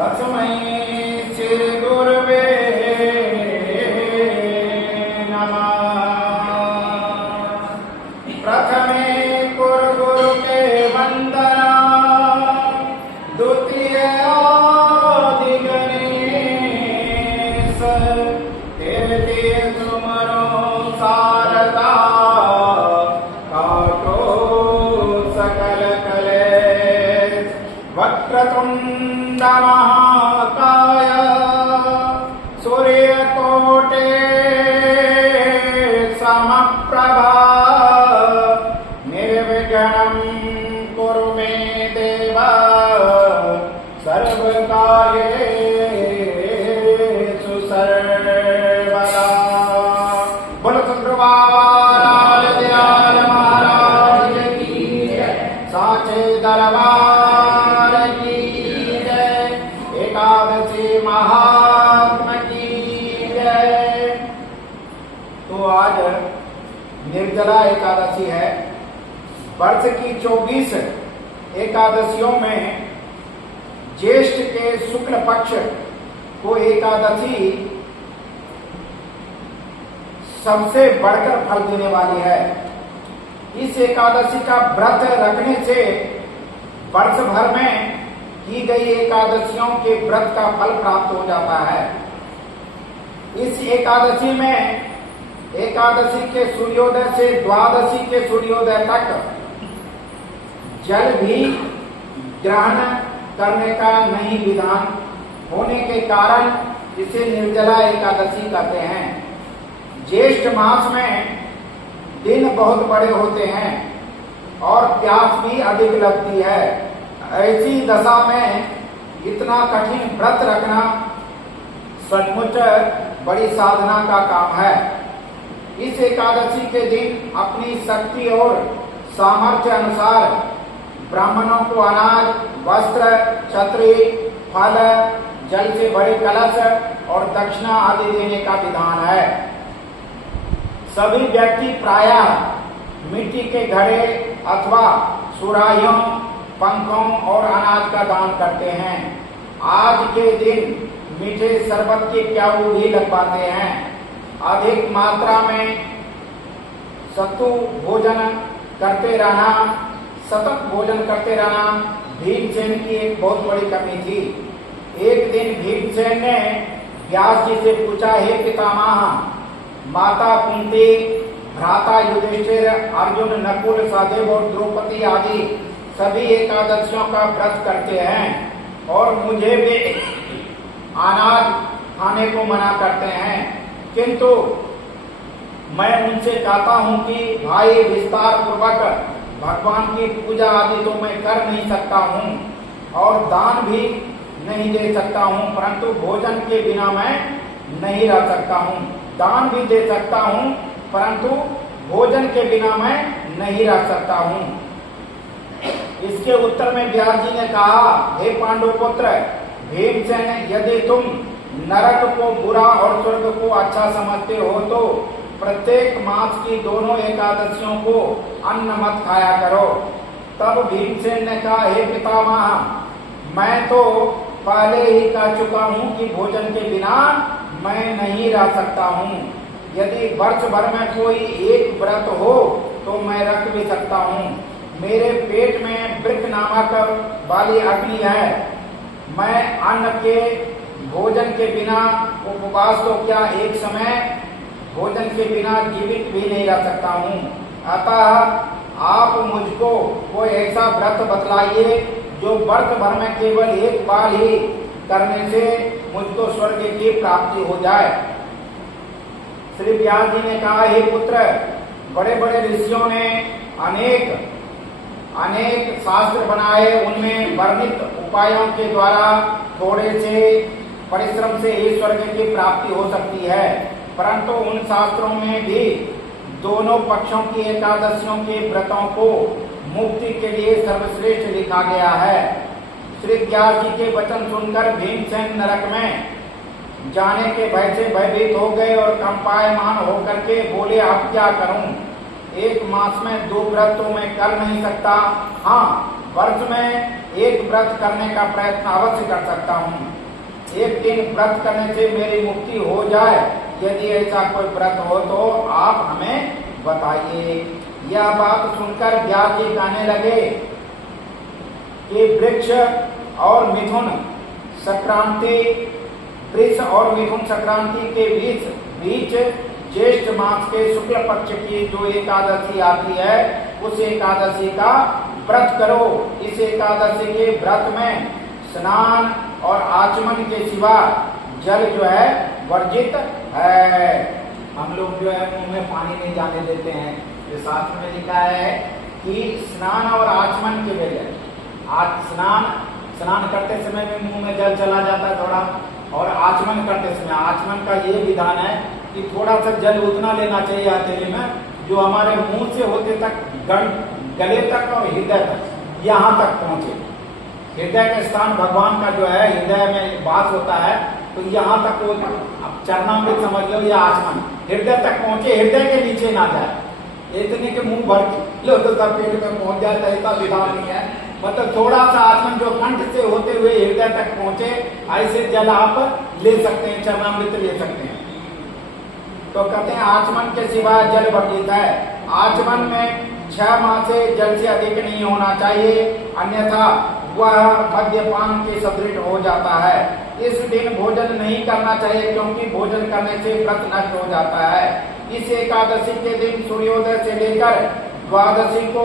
तस्मै श्री गुरुवे नमः। प्रथमे गुरु के वंदना, द्वितीय आदि गणेश, तृतीय तुमरो शारदा, काटो सकल कलेश। वक्रतुंड महाकाय, सूर्यकोटि समप्रभा, निर्विघ्नं कुरु मे देव, सर्वकार्येषु सर्वदा। बोलो शुक्रवार दयाल महाराज की जय, साचे दरबार की जय, एकादशी महात्मा की जय। तो आज निर्जला एकादशी है। वर्ष की 24 एकादशियों में ज्येष्ठ के शुक्ल पक्ष को एकादशी सबसे बढ़कर फल देने वाली है। इस एकादशी का व्रत रखने से वर्ष भर में की गई एकादशियों के व्रत का फल प्राप्त हो जाता है। इस एकादशी में एकादशी के सूर्योदय से द्वादशी के सूर्योदय तक जल भी ग्रहण करने का नहीं विधान होने के कारण इसे निर्जला एकादशी कहते हैं। ज्येष्ठ मास में दिन बहुत बड़े होते हैं और प्यास भी अधिक लगती है। ऐसी दशा में इतना कठिन व्रत रखना सचमुच बड़ी साधना का काम है। इस एकादशी के दिन अपनी शक्ति और सामर्थ्य अनुसार ब्राह्मणों को अनाज, वस्त्र, छत्री, फल, जल से भरे कलश और दक्षिणा आदि देने का विधान है। सभी व्यक्ति प्रायः मिट्टी के घड़े अथवा सुराहियों, पंखों और अनाज का दान करते हैं। आज के दिन मीठे शरबत के प्याऊ भी लगवाते हैं। अधिक मात्रा में सत्तू भोजन करते रहना, सतत भोजन करते रहना भीमसेन की एक बहुत बड़ी कमी थी। एक दिन भीमसेन ने व्यास जी से पूछा, हे पितामह, माता कुंती, भ्राता युधिष्ठिर, अर्जुन, नकुल, सहदेव और द्रौपदी आदि सभी एकादशियों का व्रत करते हैं और मुझे भी अनाज खाने को मना करते हैं, किंतु मैं उनसे कहता हूं कि भाई, विस्तार पूर्वक भगवान की पूजा आदि तो मैं कर नहीं सकता हूं और दान भी नहीं दे सकता हूं, परंतु भोजन के बिना मैं नहीं रह सकता हूं। दान भी दे सकता हूं परंतु भोजन के बिना मैं नहीं रह सकता हूं। इसके उत्तर में व्यास जी ने कहा, हे पांडुपुत्र भीमसेन, यदि तुम नरक को बुरा और स्वर्ग को अच्छा समझते हो तो प्रत्येक मास की दोनों एकादशियों को अन्न मत खाया करो। तब भीमसेन ने कहा, हे पितामह, मैं तो पहले ही कह चुका हूं कि भोजन के बिना मैं नहीं रह सकता हूं। यदि वर्ष भर में कोई एक व्रत हो तो मैं रख भी सकता हूं। मेरे पेट में वृक्क नामक वाली अग्नि है। मैं अन्न के भोजन के बिना उपवास तो क्या, एक समय भोजन के बिना जीवित भी नहीं रह सकता हूँ। अतः आप मुझको कोई ऐसा व्रत बतलाइए जो वर्ष भर में केवल एक बार ही करने से मुझको स्वर्ग की प्राप्ति हो जाए। श्री व्यास जी ने कहा, हे पुत्र, बड़े बड़े ऋषियों ने अनेक शास्त्र बनाए, उनमें वर्णित उपायों के द्वारा थोड़े से परिश्रम से ही स्वर्ग की प्राप्ति हो सकती है, परंतु उन शास्त्रों में भी दोनों पक्षों की एकादशियों के व्रतों को मुक्ति के लिए सर्वश्रेष्ठ लिखा गया है। श्री व्यास जी के वचन सुनकर भीमसेन नरक में जाने के भय से भयभीत हो गए और कंपायमान होकर के बोले, अब क्या करूं? एक मास में 2 व्रत तो मैं कर नहीं सकता। हाँ, वर्ष में एक व्रत करने का प्रयत्न अवश्य कर सकता हूँ। एक दिन व्रत करने से मेरी मुक्ति हो जाए। यदि ऐसा कोई व्रत हो तो आप हमें बताइए। यह बात सुनकर व्यास जी कहने लगे कि वृक्ष और मिथुन संक्रांति, वृक्ष और मिथुन संक्रांति के बीच ज्येष्ठ मास के शुक्ल पक्ष की जो एकादशी आती है, उस एकादशी का व्रत करो। इस एकादशी के व्रत में स्नान और आचमन के सिवा जल जो है वर्जित है। हम लोग जो है मुंह में पानी नहीं जाने देते हैं। तो शास्त्र में लिखा है कि स्नान और आचमन के वेले स्नान करते समय में मुंह में जल चला जाता है थोड़ा, और आचमन करते समय, आचमन का ये विधान है कि थोड़ा सा जल उतना लेना चाहिए हथेली में जो हमारे मुंह से होते तक गले तक और हृदय तक, यहाँ तक पहुंचे। हृदय का स्थान भगवान का जो है हृदय में वास होता है, तो यहाँ तक वो चरणामृत समझ लो या आचमन हृदय तक पहुंचे, हृदय के नीचे ना जाए। इतने के मुंह भर लो तो तब पेट में पहुंच जाता है, ऐसा विधान नहीं है। मतलब थोड़ा सा आचमन जो कंठ से होते हुए हृदय तक पहुंचे, ऐसे जल आप ले सकते हैं, चरणामृत ले सकते हैं। तो कहते हैं आचमन के सिवा जल वर्जित है। आचमन में 6 माह से जल से अधिक नहीं होना चाहिए, अन्यथा वह मद्यपान के सदृश हो जाता है। इस दिन भोजन नहीं करना चाहिए, क्योंकि भोजन करने से व्रत नष्ट हो जाता है। इस एकादशी के दिन सूर्योदय से लेकर द्वादशी को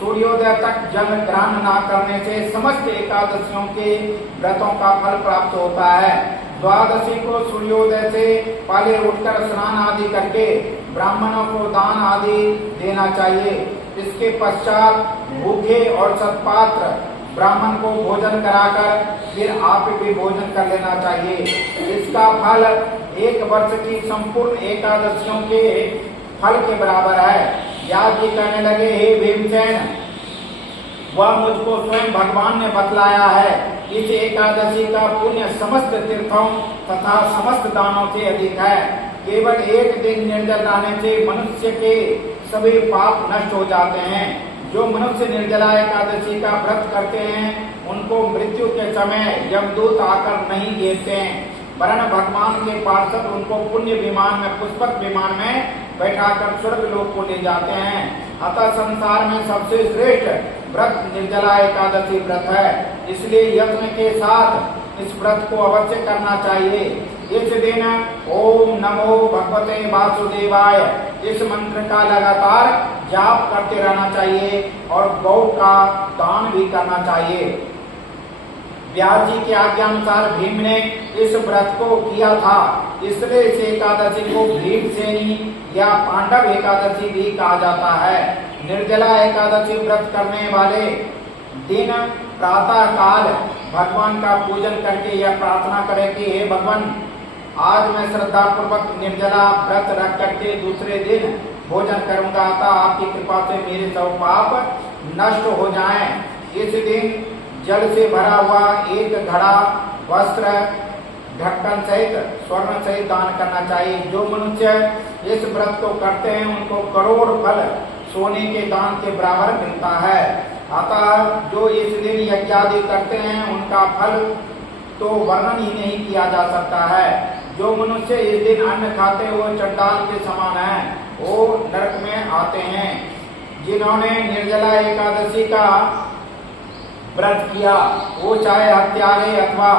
सूर्योदय तक जल ग्रहण न करने से समस्त एकादशियों के व्रतों का फल प्राप्त होता है। द्वादशी को सूर्योदय से पहले उठकर स्नान आदि करके ब्राह्मणों को दान आदि देना चाहिए। इसके पश्चात भूखे और सत्पात्र ब्राह्मण को भोजन कराकर फिर आप भी भोजन कर लेना चाहिए। इसका फल 1 वर्ष की संपूर्ण एकादशियों के फल के बराबर है। व्यास जी कहने लगे, हे भीमसेन, वह मुझको स्वयं भगवान ने बतलाया है। इस एकादशी का पुण्य समस्त तीर्थों तथा समस्त दानों से अधिक है। केवल एक दिन निर्जल रहने से मनुष्य के सभी पाप नष्ट हो जाते हैं। जो मनुष्य निर्जला एकादशी का व्रत करते हैं, उनको मृत्यु के समय यमदूत आकर नहीं घेरते हैं, वरन भगवान के पार्षद उनको पुण्य विमान में, पुष्पक विमान में बैठाकर स्वर्ग लोक को ले जाते हैं। अतः संसार में सबसे श्रेष्ठ व्रत निर्जला एकादशी व्रत है। इसलिए यत्न के साथ इस व्रत को अवश्य करना चाहिए। इस दिन ओम नमो भगवते वासुदेवाय इस मंत्र का लगातार जाप करते रहना चाहिए और गौ का दान भी करना चाहिए। व्यास जी के आज्ञा अनुसार भीम ने इस व्रत को किया था, इसलिए इस एकादशी को भीमसेनी या पांडव एकादशी भी कहा जाता है। निर्जला एकादशी व्रत करने वाले दिन प्रातः काल भगवान का पूजन करके यह प्रार्थना करें कि हे भगवान, आज मैं श्रद्धा पूर्वक निर्जला व्रत रख करके दूसरे दिन भोजन करूंगा, अतः आपकी कृपा से मेरे सब पाप नष्ट हो जाएं। इस दिन जल से भरा हुआ एक घड़ा वस्त्र ढक्कन सहित स्वर्ण सहित दान करना चाहिए। जो मनुष्य इस व्रत को करते हैं, उनको करोड़ फल सोने के दान के बराबर मिलता है। अतः जो इस दिन यज्ञादि करते हैं, उनका फल तो वर्णन ही नहीं किया जा सकता है। जो मनुष्य इस दिन अन्न खाते हुए चंडाल के समान है, वो नरक में आते हैं। जिन्होंने निर्जला एकादशी का व्रत किया, वो चाहे हत्यारे अथवा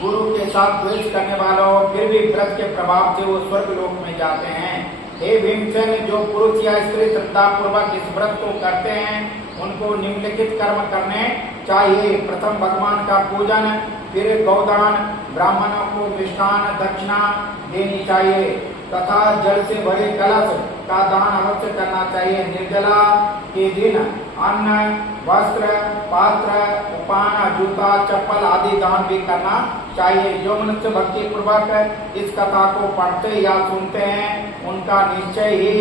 गुरु के साथ द्वेष करने वाला हो, फिर भी व्रत के प्रभाव से वो स्वर्ग लोक में जाते हैं। हे भीमसेन, जो पुरुष या स्त्री श्रद्धा पूर्वक इस व्रत को करते हैं, उनको निम्नलिखित कर्म करने चाहिए। प्रथम भगवान का पूजन, फिर गौदान, ब्राह्मणों को मिष्ठान दक्षिणा देनी चाहिए तथा जल से भरे कलश का दान अवश्य करना चाहिए। निर्जला के दिन अन्न, वस्त्र, पात्र, उपान, जूता, चप्पल आदि दान भी करना चाहिए। जो मनुष्य भक्ति पूर्वक इस कथा को पढ़ते या सुनते हैं, उनको निश्चय ही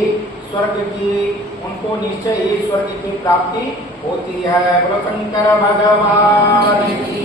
स्वर्ग की प्राप्ति होती है। बोलो शंकर भगवान की